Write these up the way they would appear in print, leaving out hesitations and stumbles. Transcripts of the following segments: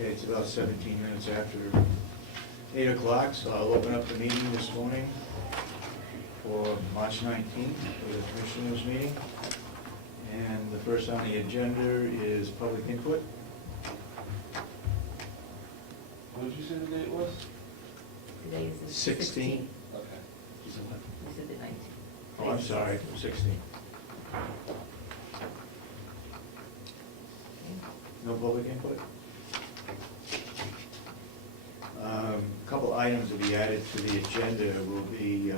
Okay, it's about 17 minutes after 8 o'clock, so I'll open up the meeting this morning for March 19th for the Commissioners meeting. And the first on the agenda is public input. What did you say the date was? Today is the 16. Okay. You said the 19th. Oh, I'm sorry, 16. No public input? Couple items to be added to the agenda will be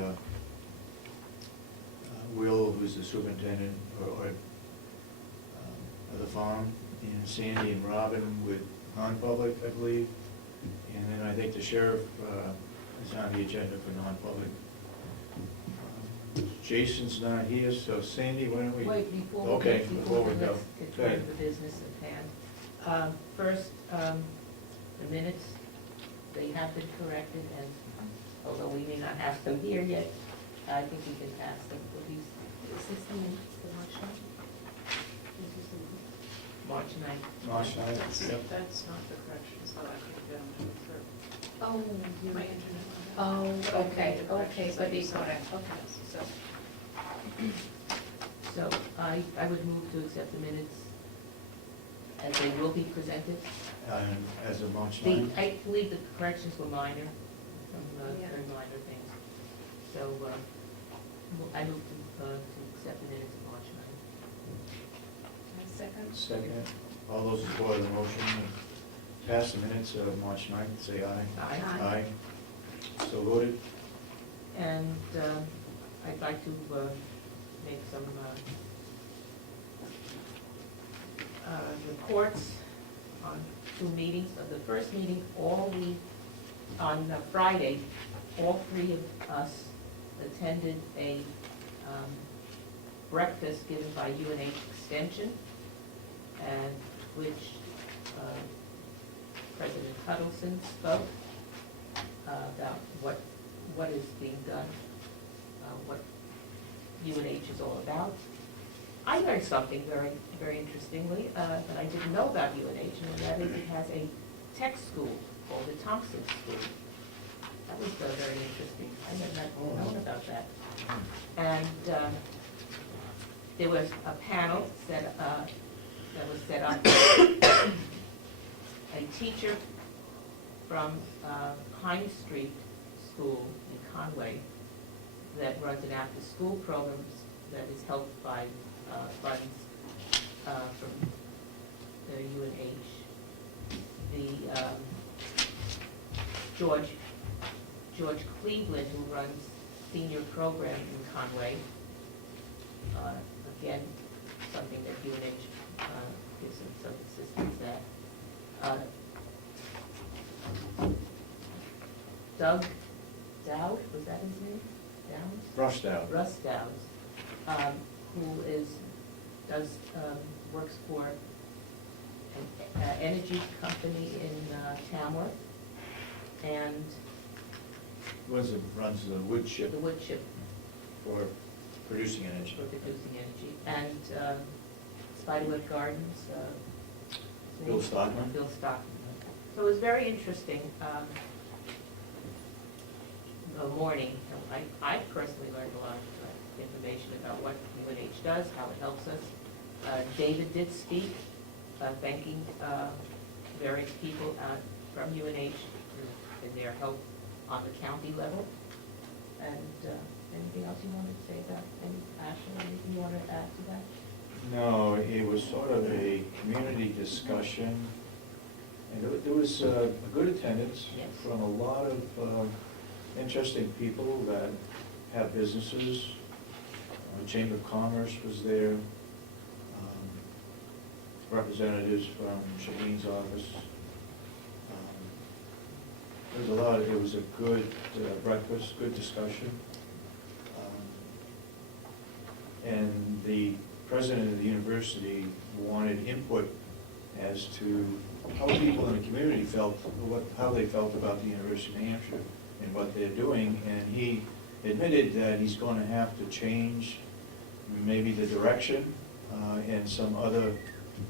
Will, who's the superintendent of the farm, and Sandy and Robin with non-public, I believe. And then I think the sheriff is on the agenda for non-public. Jason's not here, so Sandy, why don't we? Wait, before we Okay, get before we go. let's get Go to ahead. the business at hand. First, the minutes, they have been corrected, and although we may not have them here yet, I think we can pass them, please. Is this the minutes for March 9th? This is the- March 9th. March 9th, yep. That's not the corrections that I could get them to approve. Oh, My internet. Oh, okay, okay, but it's not. correct, okay, so. So I would move to accept the minutes as they will be presented. As of March The, 9th. I believe the corrections were minor, some Yeah. very minor things. So I move to accept the minutes of March 9th. Second? Second. All those in favor of the motion to pass the minutes of March 9th, say aye. Aye. Aye. So voted. And I'd like to make some reports on two meetings. Of the first meeting, on Friday, all three of us attended a breakfast given by UNH Extension, and which President Huddleston spoke about what is being done, what UNH is all about. I learned something very, very interestingly that I didn't know about UNH, and that is it has a tech school called the Thompson School. That was very interesting. I had not known about that. And there was a panel that was set up. A teacher from Pine Street School in Conway that runs an after-school program that is helped by funds from the UNH. The George Cleveland, who runs senior program in Conway, again, something that UNH gives them some assistance at. Doug Dowd, was that his name? Downs? Rushed out. Russ Dowds, who works for an energy company in Tamworth, and Runs the wood chip the wood chip for producing energy. for producing energy, and Spiderweb Gardens. his Bill name? Stockman. Bill Stockman. So it was very interesting. The morning, I personally learned a lot of information about what UNH does, how it helps us. David did speak, thanking various people from UNH in their help on the county level. And anything else you wanted to say about Ashley, anything you want to add to that? No, it was sort of a community discussion, and there was a good attendance Yes. from a lot of interesting people that have businesses. Chamber of Commerce was there, representatives from Shalene's office. It was a good breakfast, good discussion. And the president of the university wanted input as to how people in the community felt, how they felt about the University of New Hampshire and what they're doing, and he admitted that he's going to have to change maybe the direction and some other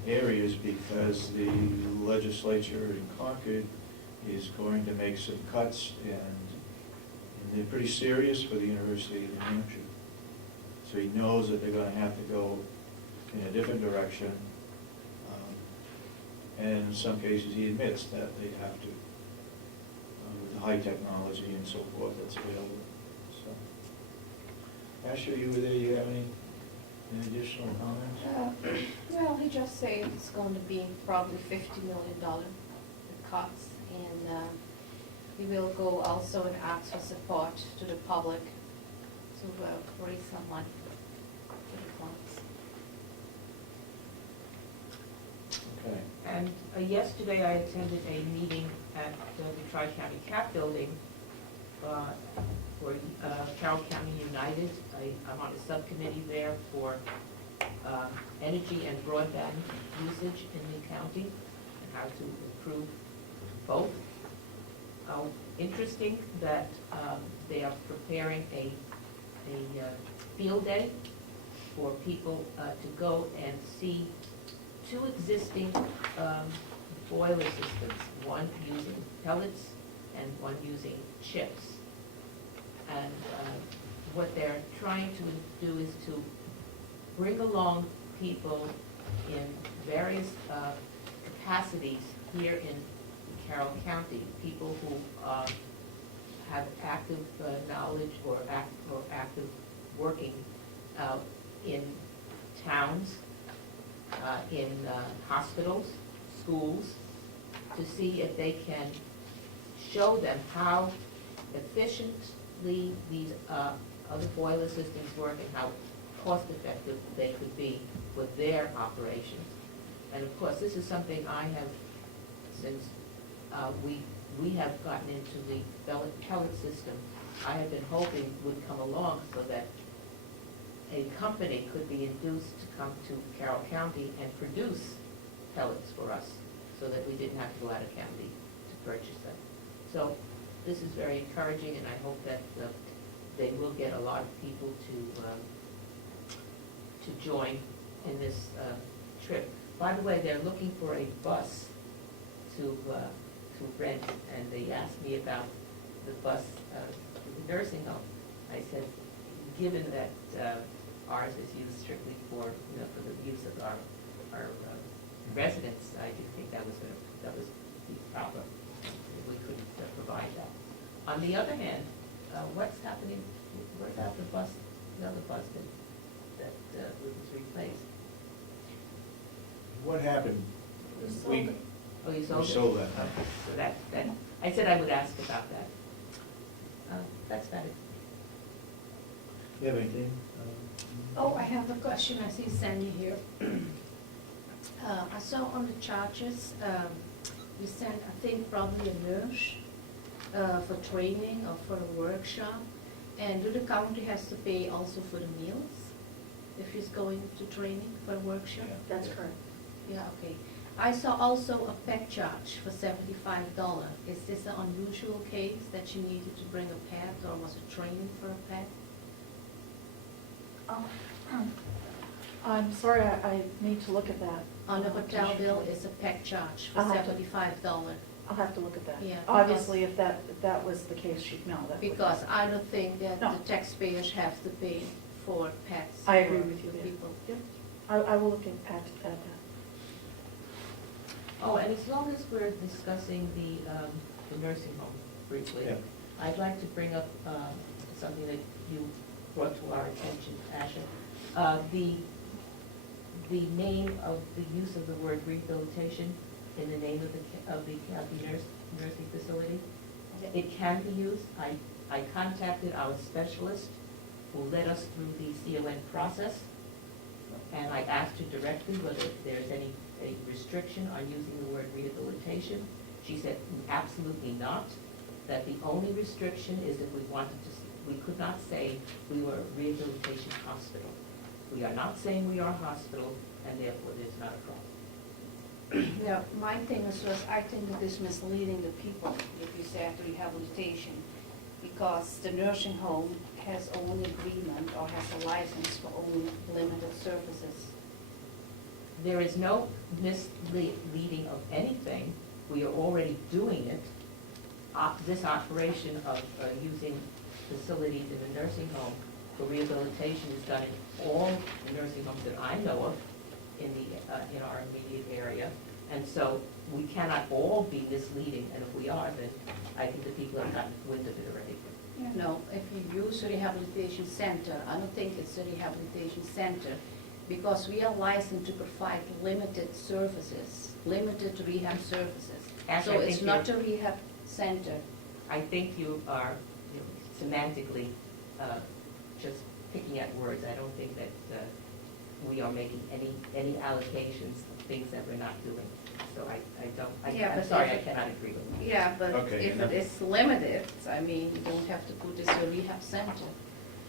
areas because the legislature in Concord is going to make some cuts, and they're pretty serious for the University of New Hampshire. So he knows that they're gonna have to go in a different direction. And in some cases, he admits that they have to, with the high technology and so forth that's available. So, Asher, you were there, you have any additional comments? Well, he just said it's going to be probably $50 million cuts, and we will go also and ask for support to the public to raise some money for the funds. Okay. And yesterday I attended a meeting at the Tri-County Cap Building for Carroll County United. I'm on a subcommittee there for energy and broadband usage in the county and how to improve both. Interesting that they are preparing a field day for people to go and see two existing boiler systems, one using pellets and one using chips. And what they're trying to do is to bring along people in various capacities here in Carroll County, people who have active knowledge or active working out in towns, in hospitals, schools, to see if they can show them how efficiently these other boiler systems work and how cost-effective they could be with their operations. And of course, this is something I have, since we have gotten into the pellet system, I have been hoping would come along so that a company could be induced to come to Carroll County and produce pellets for us, so that we didn't have to go out of county to purchase them. So this is very encouraging, and I hope that they will get a lot of people to join in this trip. By the way, they're looking for a bus to rent, and they asked me about the bus to the nursing home. I said, given that ours is used strictly for the use of our residents, I do think that was the problem. We couldn't provide that. On the other hand, what's happening? What about the other bus that was replaced? What happened? We sold it. Oh, you sold it? We sold that. Okay, so that, I said I would ask about that. That's about it. You have anything? Oh, I have a question. I see Sandy here. I saw on the charges, you sent, I think, probably a nurse for training or for a workshop. And do the county has to pay also for the meals if he's going to training for a workshop? Yeah. That's correct. Yeah, okay. I saw also a pet charge for $75. Is this an unusual case that you needed to bring a pet, or was it training for a pet? I'm sorry, I need to look at that. On the hotel bill is a pet charge for I'll have to- $75. I'll have to look at that. Yeah, Obviously, if that was the case, she'd know that. Because I don't think that No. the taxpayers have to pay for pets. I agree for with you there. People. Yep. I will look at that. Oh, and as long as we're discussing the nursing home briefly, Yeah. I'd like to bring up something that you brought to our attention, Asha. The name of the use of the word rehabilitation in the name of the county nursing facility. It can be used. I contacted our specialist who led us through the CON process, and I asked her directly whether there's any restriction on using the word rehabilitation. She said absolutely not, that the only restriction is if we wanted to, we could not say we were a rehabilitation hospital. We are not saying we are a hospital, and therefore there's not a problem. Yeah, my thing was I think that is misleading the people if you say rehabilitation, because the nursing home has only agreement or has a license for only limited services. There is no misleading of anything. We are already doing it. This operation of using facilities in a nursing home for rehabilitation is done in all the nursing homes that I know of in our immediate area. And so we cannot all be misleading, and if we are, then I think the people have gotten wind of it already. No, if you use a rehabilitation center, I don't think it's a rehabilitation center, because we are licensed to provide limited services, limited rehab services. Actually, So I it's think not a rehab center. I think you are semantically just picking at words. I don't think that we are making any allocations of things that we're not doing. So Yeah, I'm but sorry, if I it- cannot agree with you. Yeah, but Okay, if it is limited, I mean, you don't have to put this a rehab center,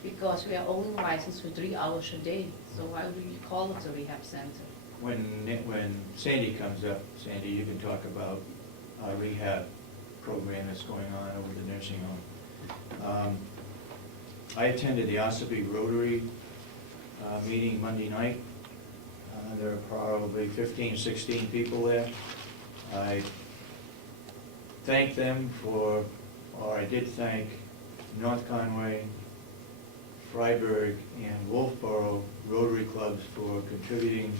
because we are only licensed for 3 hours a day, so why would you call it a rehab center? When Sandy comes up, Sandy, you can talk about our rehab program that's going on over the nursing home. I attended the Ossipee Rotary meeting Monday night. There are probably 15, 16 people there. I thanked them for, or I did thank North Conway, Freiburg, and Wolfboro Rotary clubs for contributing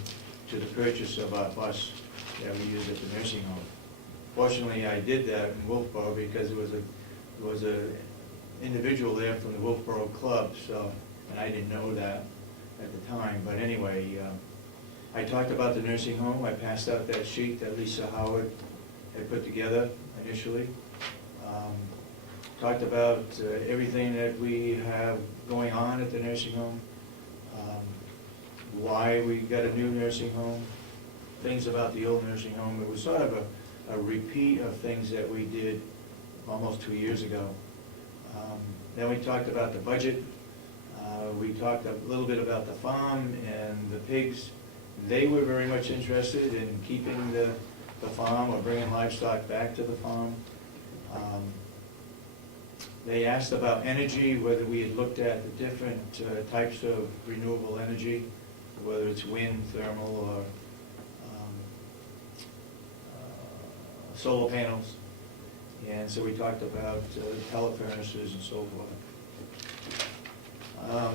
to the purchase of our bus that we use at the nursing home. Fortunately, I did that in Wolfboro because there was a individual there from the Wolfboro club, so, and I didn't know that at the time. But anyway, I talked about the nursing home. I passed out that sheet that Lisa Howard had put together initially. Talked about everything that we have going on at the nursing home, why we got a new nursing home, things about the old nursing home. It was sort of a repeat of things that we did almost 2 years ago. Then we talked about the budget. We talked a little bit about the farm and the pigs. They were very much interested in keeping the farm or bringing livestock back to the farm. They asked about energy, whether we had looked at the different types of renewable energy, whether it's wind, thermal, or solar panels. And so we talked about pellet furnaces and so forth.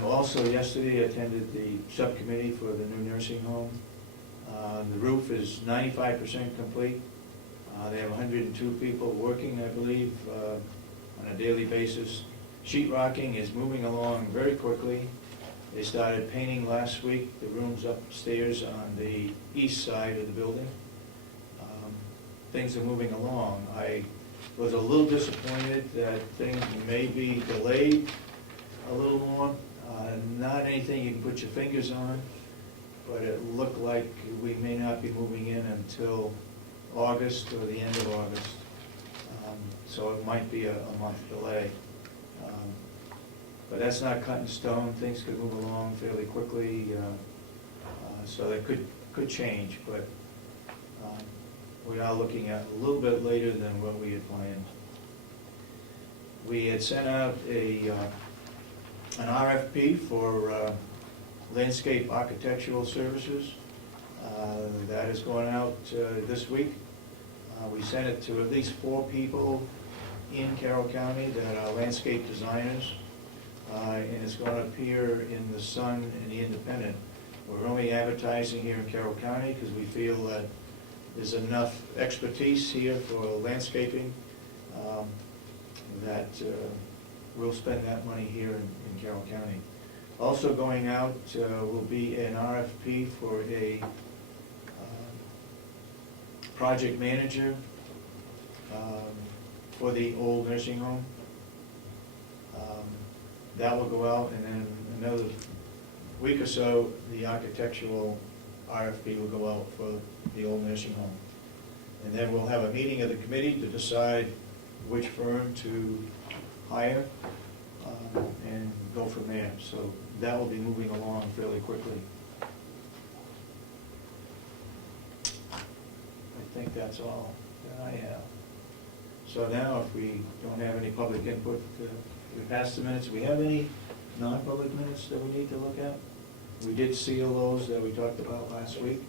Also yesterday, I attended the subcommittee for the new nursing home. The roof is 95% complete. They have 102 people working, I believe, on a daily basis. Sheetrocking is moving along very quickly. They started painting last week, the rooms upstairs on the east side of the building. Things are moving along. I was a little disappointed that things may be delayed a little more. Not anything you can put your fingers on, but it looked like we may not be moving in until August or the end of August. So it might be a month delay. But that's not cut in stone. Things could move along fairly quickly, so that could change, but we are looking at a little bit later than what we had planned. We had sent out an RFP for landscape architectural services. That is going out this week. We sent it to at least 4 people in Carroll County that are landscape designers, and it's going to appear in the Sun and the Independent. We're only advertising here in Carroll County because we feel that there's enough expertise here for landscaping that we'll spend that money here in Carroll County. Also going out will be an RFP for a project manager for the old nursing home. That will go out, and then another week or so, the architectural RFP will go out for the old nursing home. And then we'll have a meeting of the committee to decide which firm to hire and go from there. So that will be moving along fairly quickly. I think that's all that I have. So now, if we don't have any public input, we pass the minutes. Do we have any non-public minutes that we need to look at? We did seal those that we talked about last week.